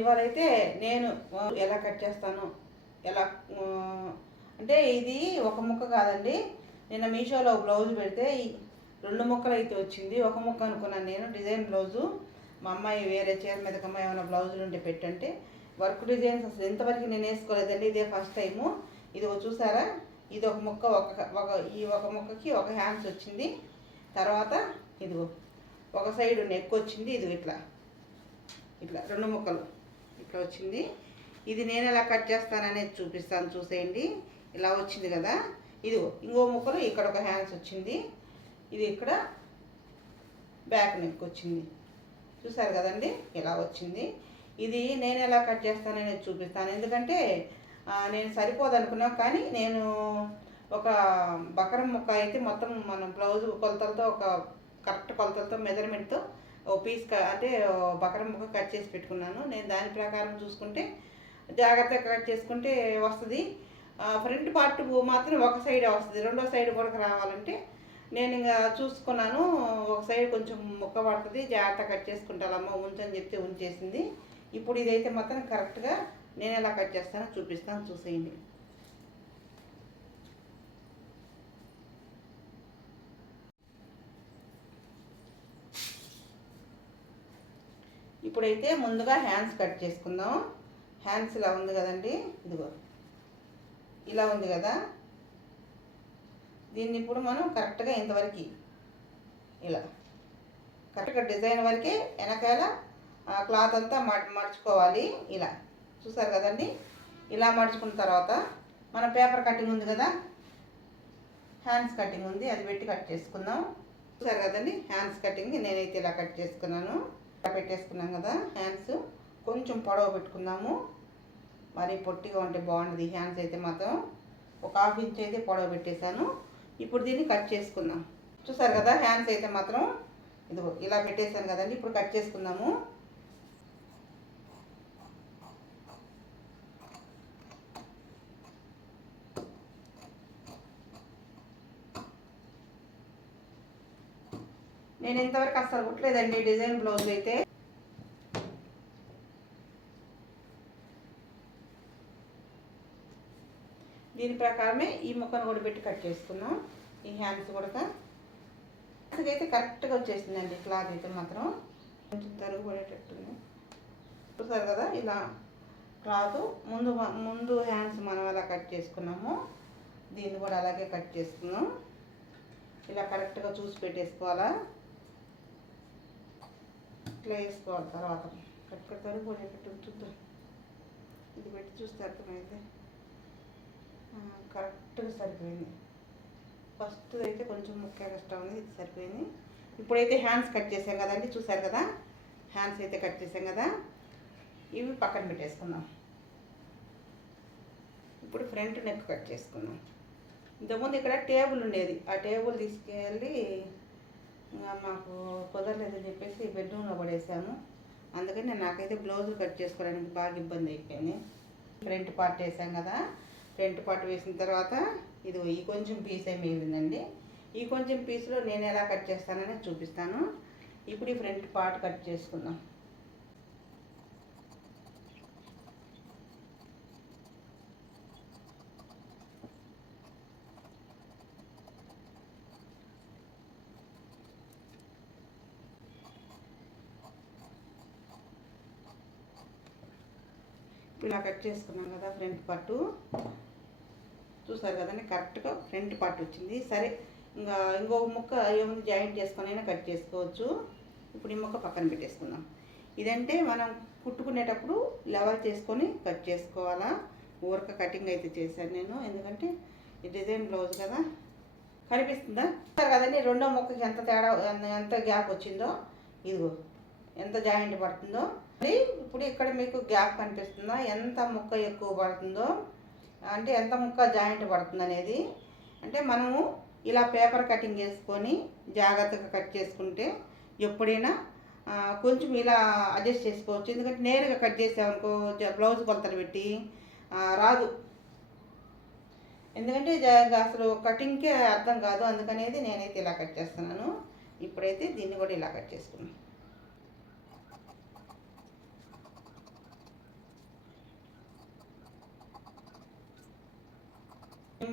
ఇవాళైతే నేను ఎలా కట్ చేస్తాను ఎలా అంటే ఇది ఒక ముక్క కాదండి. నిన్న మీషోలో బ్లౌజ్ పెడితే 2 ముక్కలు అయితే వచ్చింది. ఒక ముక్క అనుకున్నాను నేను, డిజైన్ బ్లౌజు. మా అమ్మాయి వేరే చీర మీదకమ్మ ఏమైనా బ్లౌజులు ఉంటే పెట్టంటే వర్క్ డిజైన్స్ అసలు ఇంతవరకు నేను వేసుకోలేదండి, ఇదే ఫస్ట్ టైము. ఇది చూసారా, ఇది ఒక ముక్క, ఈ ఒక ముక్కకి ఒక హ్యాండ్స్ వచ్చింది. తర్వాత ఇదిగో ఒక సైడ్ నెక్ వచ్చింది. ఇది ఇట్లా 2 ముక్కలు ఇట్లా వచ్చింది. ఇది నేను ఎలా కట్ చేస్తాననేది చూపిస్తాను, చూసేయండి. ఇలా వచ్చింది కదా, ఇదిగో ఇంకో ముక్కలు ఇక్కడ ఒక హ్యాండ్స్ వచ్చింది. ఇది ఇక్కడ బ్యాక్ నెక్ వచ్చింది, చూసారు కదండి, ఇలా వచ్చింది. ఇది నేను ఎలా కట్ చేస్తాననేది చూపిస్తాను. ఎందుకంటే నేను సరిపోదనుకున్నాను, కానీ నేను ఒక బకరం ముక్క అయితే మొత్తం మనం బ్లౌజ్ కొలతలతో, ఒక కరెక్ట్ కొలతలతో మెజర్మెంట్తో ఓ పీస్ అంటే బకరం ముక్క కట్ చేసి పెట్టుకున్నాను. నేను దాని ప్రకారం చూసుకుంటే జాగ్రత్తగా కట్ చేసుకుంటే వస్తుంది. ఫ్రంట్ పార్ట్ మాత్రం ఒక సైడే వస్తుంది, రెండో సైడ్ కూడా రావాలంటే నేను ఇంకా చూసుకున్నాను. ఒక సైడ్ కొంచెం ముక్క పడుతుంది, జాగ్రత్త కట్ చేసుకుంటానమ్మ ఉంచని చెప్తే ఉంచేసింది. ఇప్పుడు ఇదైతే మాత్రం కరెక్ట్గా నేను ఎలా కట్ చేస్తానో చూపిస్తాను, చూసేయండి. ఇప్పుడైతే ముందుగా హ్యాండ్స్ కట్ చేసుకుందాం. హ్యాండ్స్ ఇలా ఉంది కదండి, ఇదిగో ఇలా ఉంది కదా. దీన్ని ఇప్పుడు మనం కరెక్ట్గా ఇంతవరకు ఇలా కరెక్ట్గా డిజైన్ వరకే వెనకాల క్లాత్ అంతా మడుచుకోవాలి. ఇలా చూసారు కదండి, ఇలా మడుచుకున్న తర్వాత మన పేపర్ కటింగ్ ఉంది కదా, హ్యాండ్స్ కటింగ్ ఉంది, అది పెట్టి కట్ చేసుకుందాం. చూసారు కదండి, హ్యాండ్స్ కటింగ్ నేనైతే ఇలా కట్ చేసుకున్నాను. ఇలా పెట్టేసుకున్నాం కదా. హ్యాండ్స్ కొంచెం పొడవు పెట్టుకుందాము, మరి పొట్టిగా ఉంటే బాగుంటుంది. హ్యాండ్స్ అయితే మాత్రం ఒక 1/2 ఇంచ్ అయితే పొడవు పెట్టేశాను. ఇప్పుడు దీన్ని కట్ చేసుకుందాం. చూసారు కదా, హ్యాండ్స్ అయితే మాత్రం ఇదిగో ఇలా పెట్టేశాను కదండి. ఇప్పుడు కట్ చేసుకుందాము. నేను ఇంతవరకు అస్సలు కుట్టలేదండి డిజైన్ బ్లౌజ్ అయితే. దీని ప్రకారమే ఈ ముక్కను కూడా పెట్టి కట్ చేసుకున్నాం. ఈ హ్యాండ్స్ కూడా అయితే కరెక్ట్గా వచ్చేసిందండి. క్లాత్ అయితే మాత్రం కొంచెం తరుగు పడేటట్టుంది, చూసారు కదా. ఇలా క్లాత్ ముందు హ్యాండ్స్ మనం అలా కట్ చేసుకున్నాము, దీన్ని కూడా అలాగే కట్ చేసుకున్నాం. ఇలా కరెక్ట్గా చూసి పెట్టేసుకోవాలా, ఇట్లా వేసుకోవాలి. తర్వాత కరెక్ట్గా తరుగు పడేటట్టు చూద్దాం, ఇది పెట్టి చూస్తే అర్థమైంది. కరెక్ట్గా సరిపోయింది. ఫస్ట్ అయితే కొంచెం ముక్క ఎక్స్ట్రా ఉంది, ఇది సరిపోయింది. ఇప్పుడైతే హ్యాండ్స్ కట్ చేసాం కదండి, చూసారు కదా. హ్యాండ్స్ అయితే కట్ చేసాం కదా, ఇవి పక్కన పెట్టేసుకుందాం. ఇప్పుడు ఫ్రంట్ నెక్ కట్ చేసుకుందాం. ఇంతకుముందు ఇక్కడ టేబుల్ ఉండేది, ఆ టేబుల్ తీసుకెళ్ళి మాకు కుదరలేదని చెప్పేసి బెడ్రూమ్లో పడేసాము. అందుకని నాకైతే బ్లౌజులు కట్ చేసుకోవడానికి బాగా ఇబ్బంది అయిపోయింది. ఫ్రంట్ పార్ట్ వేసాం కదా, ఫ్రంట్ పార్ట్ వేసిన తర్వాత ఇది ఈ కొంచెం పీసే మిగిలిందండి. ఈ కొంచెం పీస్లో నేను ఎలా కట్ చేస్తానని చూపిస్తాను. ఇప్పుడు ఈ ఫ్రంట్ పార్ట్ కట్ చేసుకుందాం. ఇలా కట్ చేసుకున్నాం కదా ఫ్రంట్ పార్టు, చూసారు కదండి, కరెక్ట్గా ఫ్రంట్ పార్ట్ వచ్చింది. సరే, ఇంకొక ముక్క ఏముంది జాయింట్ చేసుకొని అయినా కట్ చేసుకోవచ్చు. ఇప్పుడు ఈ ముక్క పక్కన పెట్టేసుకుందాం. ఇదంటే మనం కుట్టుకునేటప్పుడు లెవెల్ చేసుకొని కట్ చేసుకోవాలా. ఊరక కటింగ్ అయితే చేశాను నేను, ఎందుకంటే ఈ డిజైన్ బ్లౌజ్ కదా. కనిపిస్తుందా? చూసారు కదండి, రెండో ముక్కకి ఎంత తేడా, ఎంత గ్యాప్ వచ్చిందో, ఇదిగో ఎంత జాయింట్ పడుతుందో. ఇప్పుడు ఇక్కడ మీకు గ్యాప్ కనిపిస్తుందా, ఎంత ముక్క ఎక్కువ పడుతుందో, అంటే ఎంత ముక్క జాయింట్ పడుతుంది అనేది. అంటే మనము ఇలా పేపర్ కటింగ్ చేసుకొని జాగ్రత్తగా కట్ చేసుకుంటే ఎప్పుడైనా కొంచెం ఇలా అడ్జస్ట్ చేసుకోవచ్చు. ఎందుకంటే నేరుగా కట్ చేసామనుకో బ్లౌజ్ కొలతలు పెట్టి రాదు, ఎందుకంటే అసలు కటింగ్కే అర్థం కాదు. అందుకనేది నేనైతే ఇలా కట్ చేస్తున్నాను. ఇప్పుడైతే దీన్ని కూడా ఇలా కట్ చేసుకున్నాను.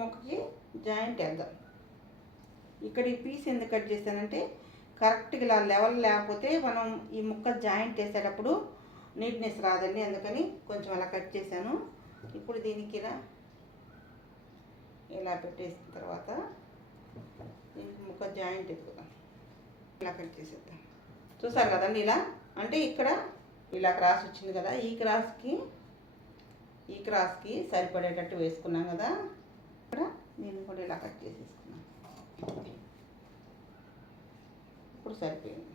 మొక్కకి జాయింట్ వేద్దాం. ఇక్కడ ఈ పీస్ ఎందుకు కట్ చేశానంటే కరెక్ట్గా ఇలా లెవెల్ లేకపోతే మనం ఈ ముక్క జాయింట్ వేసేటప్పుడు నీట్నెస్ రాదండి, అందుకని కొంచెం అలా కట్ చేశాను. ఇప్పుడు దీనికి ఇలా పెట్టేసిన తర్వాత దీనికి ముక్క జాయింట్ ఎక్కుదాం, ఇలా కట్ చేసేద్దాం. చూసారు కదండి, ఇలా అంటే ఇక్కడ ఇలా క్రాస్ వచ్చింది కదా, ఈ క్రాస్కి సరిపడేటట్టు వేసుకున్నాం కదా. ఇక్కడ నేను కూడా ఇలా కట్ చేసేసుకున్నాను. ఇప్పుడు సరిపోయింది.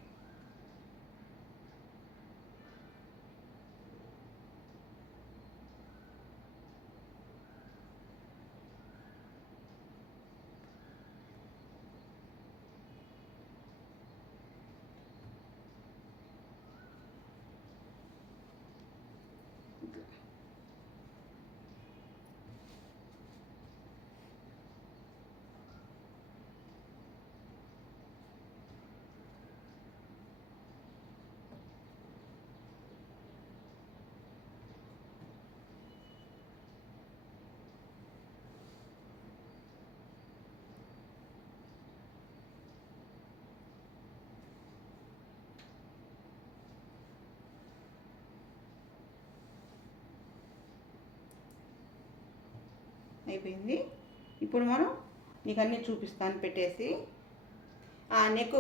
అయిపోయింది. ఇప్పుడు మనం నీకు అన్నీ చూపిస్తాను పెట్టేసి. నెక్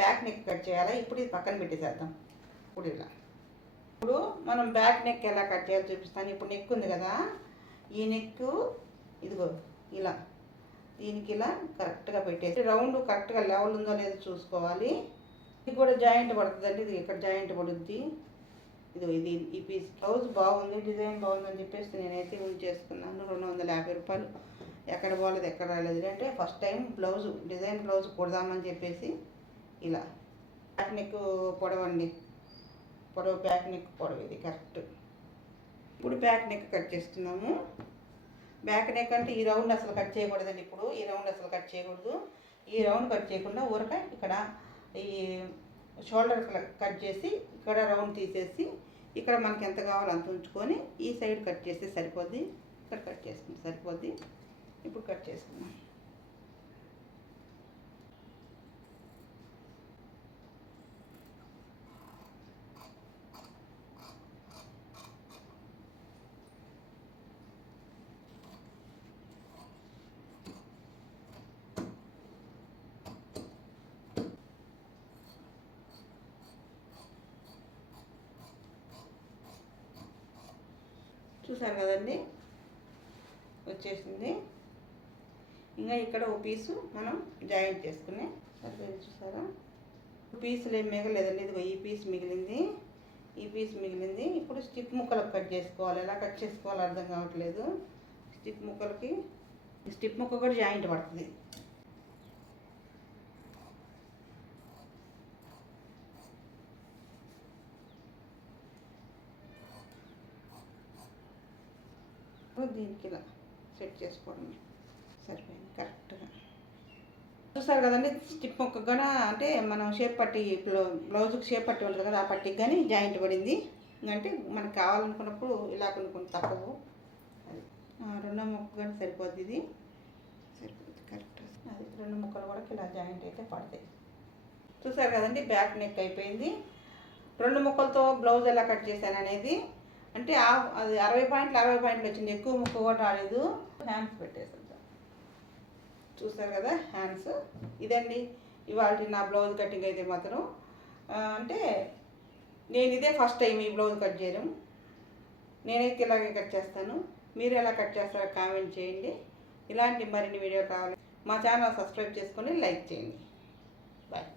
బ్యాక్ నెక్ కట్ చేయాలి. ఇప్పుడు ఇది పక్కన పెట్టేసేద్దాం. ఇప్పుడు మనం బ్యాక్ నెక్ ఎలా కట్ చేయాలో చూపిస్తాను. ఇప్పుడు నెక్ ఉంది కదా, ఈ నెక్ ఇదిగో ఇలా దీనికి ఇలా కరెక్ట్గా పెట్టేసి రౌండ్ కరెక్ట్గా లెవెల్ ఉందో లేదో చూసుకోవాలి. ఇది కూడా జాయింట్ పడుతుందండి, ఇది ఇక్కడ జాయింట్ పడుద్ది. ఇది ఈ పీస్ బ్లౌజ్ బాగుంది, డిజైన్ బాగుందని చెప్పేసి నేనైతే చేసుకున్నాను. 250 రూపాయలు. ఎక్కడ బాగలేదు ఎక్కడ రాలేదు అంటే ఫస్ట్ టైం డిజైన్ బ్లౌజ్ కుడదామని చెప్పేసి ఇలా బ్యాక్ నెక్ పొడవండి, బ్యాక్ నెక్ పొడవు ఇది కరెక్ట్. ఇప్పుడు బ్యాక్ నెక్ కట్ చేస్తున్నాము. బ్యాక్ నెక్ అంటే ఈ రౌండ్ అసలు కట్ చేయకూడదండి. ఇప్పుడు ఈ రౌండ్ అసలు కట్ చేయకూడదు. ఈ రౌండ్ కట్ చేయకుండా ఊరక ఇక్కడ ఈ షోల్డర్ కట్ చేసి ఇక్కడ రౌండ్ తీసేసి ఇక్కడ మనకి ఎంత కావాలో అంత ఉంచుకొని ఈ సైడ్ కట్ చేస్తే సరిపోద్ది. ఇక్కడ కట్ చేసుకుంటే సరిపోద్ది. ఇప్పుడు కట్ చేసుకున్నాం. చూసారు కదండి, వచ్చేసింది. ఇంకా ఇక్కడ ఒక పీసు మనం జాయింట్ చేసుకుని సరిపోయింది. చూసారా, పీసులు ఏం మిగలేదండి. ఇదిగో ఈ పీస్ మిగిలింది. ఇప్పుడు స్టిప్ ముక్కలకు కట్ చేసుకోవాలి. ఎలా కట్ చేసుకోవాలో అర్థం కావట్లేదు. స్టిప్ ముక్క కూడా జాయింట్ పడుతుంది. దీనికి ఇలా సెట్ చేసుకోవడం సరిపోయింది కరెక్ట్గా. చూసారు కదండి, స్టిప్ మొక్క కూడా అంటే మనం షేప్ పట్టి బ్లౌజ్కి షేప్ పట్టి ఉంటుంది కదా, ఆ పట్టికి కానీ జాయింట్ పడింది. అంటే మనకు కావాలనుకున్నప్పుడు ఇలా కొన్ని తప్పవు. అది రెండో ముక్క కానీ సరిపోద్ది. ఇది సరిపోద్ది కరెక్ట్. అది రెండు ముక్కలు కూడా ఇలా జాయింట్ అయితే పడతాయి. చూసారు కదండి, బ్యాక్ నెక్ అయిపోయింది. రెండు ముక్కలతో బ్లౌజ్ ఎలా కట్ చేశాను అనేది అంటే అది 60 పాయింట్లు వచ్చింది. ఎక్కువ ముక్క కూడా రాలేదు. హ్యాండ్స్ పెట్టేసాను. చూసారు కదా హ్యాండ్స్. ఇదండి ఇవాళ నా బ్లౌజ్ కటింగ్ అయితే మాత్రం. అంటే నేను ఇదే ఫస్ట్ టైం ఈ బ్లౌజ్ కట్ చేయడం. నేనైతే ఇలాగే కట్ చేస్తాను. మీరు ఎలా కట్ చేస్తారో కామెంట్ చేయండి. ఇలాంటి మరిన్ని వీడియో కావాలి మా ఛానల్ సబ్స్క్రైబ్ చేసుకొని లైక్ చేయండి. బాయ్.